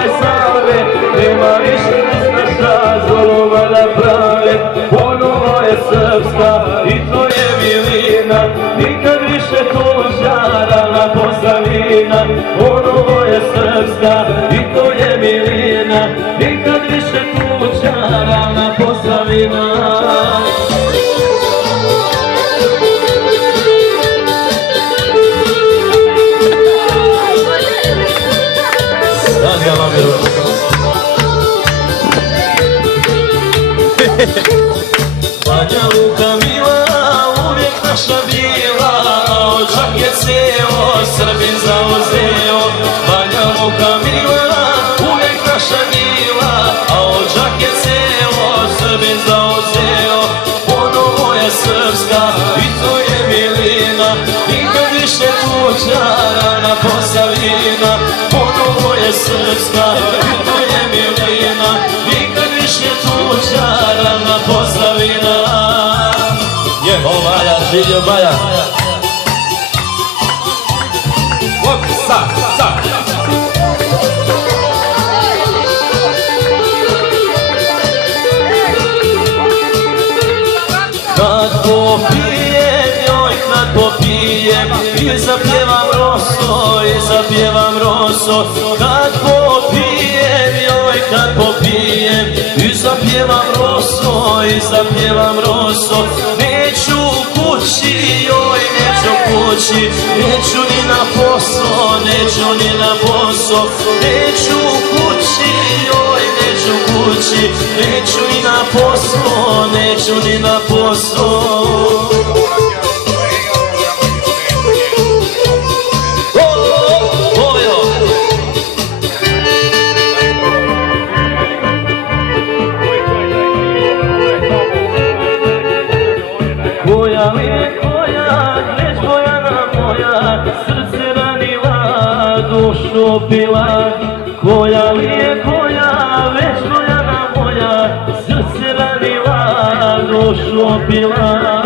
onome Save, nema više ustaša zolova da prave. Ponovo je srpska i to je milina, nikad više tuđarana Posavina. Ponovo je srpska i to je milina, nikad više tuđarana Posavina. Banja Luka mila, uvijek naša bila, a očak je ceo Srbin zauzeo. Banja Luka mila, uvijek naša bila, a očak je ceo Srbin zauzeo. Ponovo je srpska i to je milina, nikad više tuđarana Posavina. Ponovo je srpska i to je milina, nikad više tuđarana Posavina. Jeho Baja, živio Baja. Op, sa. Kad popijem, joj, kad popijem, i zapjevam roso, i zapjevam roso. Kad popijem, joj, kad popijem, i zapjevam roso, i zapjevam roso. Neću kući, joj, neću kući, neću ni na posao, neću ni na posao. Neću kući, joj, neću kući, neću ni na posao, neću ni na posao. Koja li je koja, već Bojana moja, srce ranila, dušu pila. Koja li je koja, već Bojana moja, srce ranila, dušu pila.